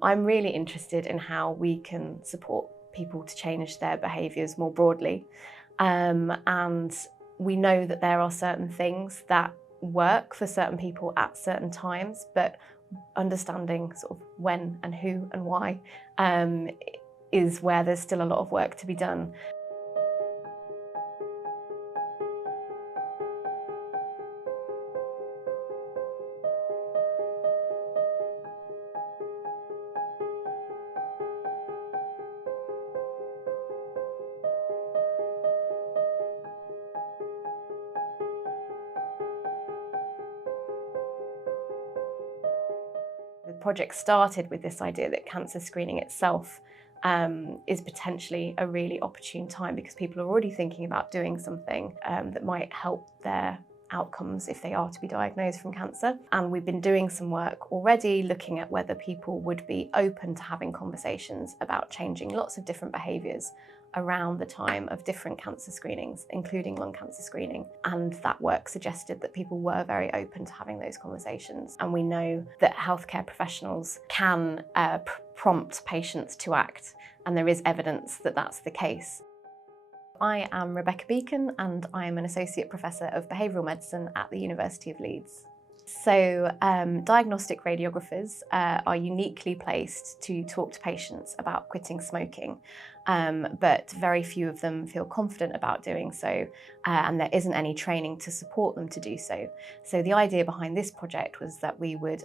I'm really interested in how we can support people to change their behaviours more broadly. And we know that there are certain things that work for certain people at certain times, but understanding sort of when and who and why is where there's still a lot of work to be done. The project started with this idea that cancer screening itself is potentially a really opportune time because people are already thinking about doing something that might help their outcomes if they are to be diagnosed from cancer. And we've been doing some work already looking at whether people would be open to having conversations about changing lots of different behaviours around the time of different cancer screenings, including lung cancer screening. And that work suggested that people were very open to having those conversations. And we know that healthcare professionals can prompt patients to act, and there is evidence that that's the case. I am Rebecca Beacon and I am an Associate Professor of Behavioural Medicine at the University of Leeds. So diagnostic radiographers are uniquely placed to talk to patients about quitting smoking, but very few of them feel confident about doing so, and there isn't any training to support them to do so. So the idea behind this project was that we would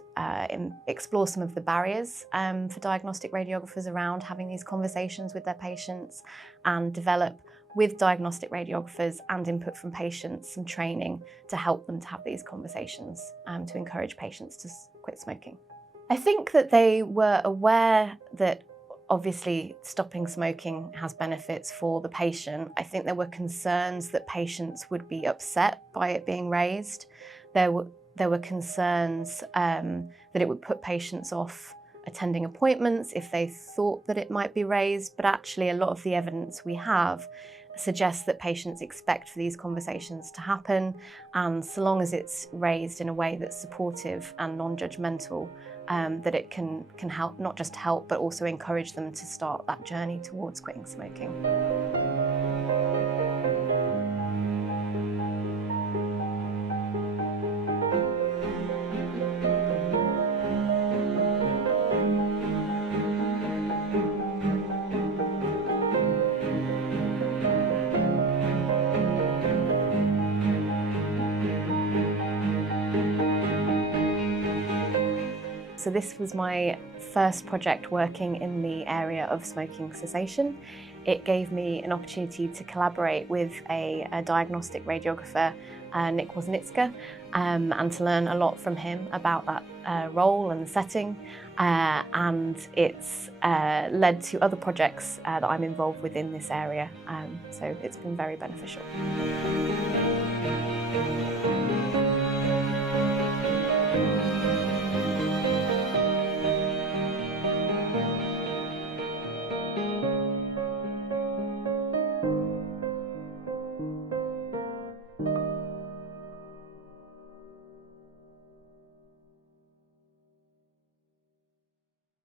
explore some of the barriers for diagnostic radiographers around having these conversations with their patients and develop with diagnostic radiographers and input from patients some training to help them to have these conversations to encourage patients to quit smoking. I think that they were aware that obviously stopping smoking has benefits for the patient. I think there were concerns that patients would be upset by it being raised. There were concerns that it would put patients off attending appointments if they thought that it might be raised, but actually a lot of the evidence we have suggests that patients expect for these conversations to happen, and so long as it's raised in a way that's supportive and non-judgmental, that it can help, not just help, but also encourage them to start that journey towards quitting smoking. So this was my first project working in the area of smoking cessation. It gave me an opportunity to collaborate with a diagnostic radiographer, Nick Woznitska, and to learn a lot from him about that role and the setting. And it's led to other projects that I'm involved with in this area. So it's been very beneficial.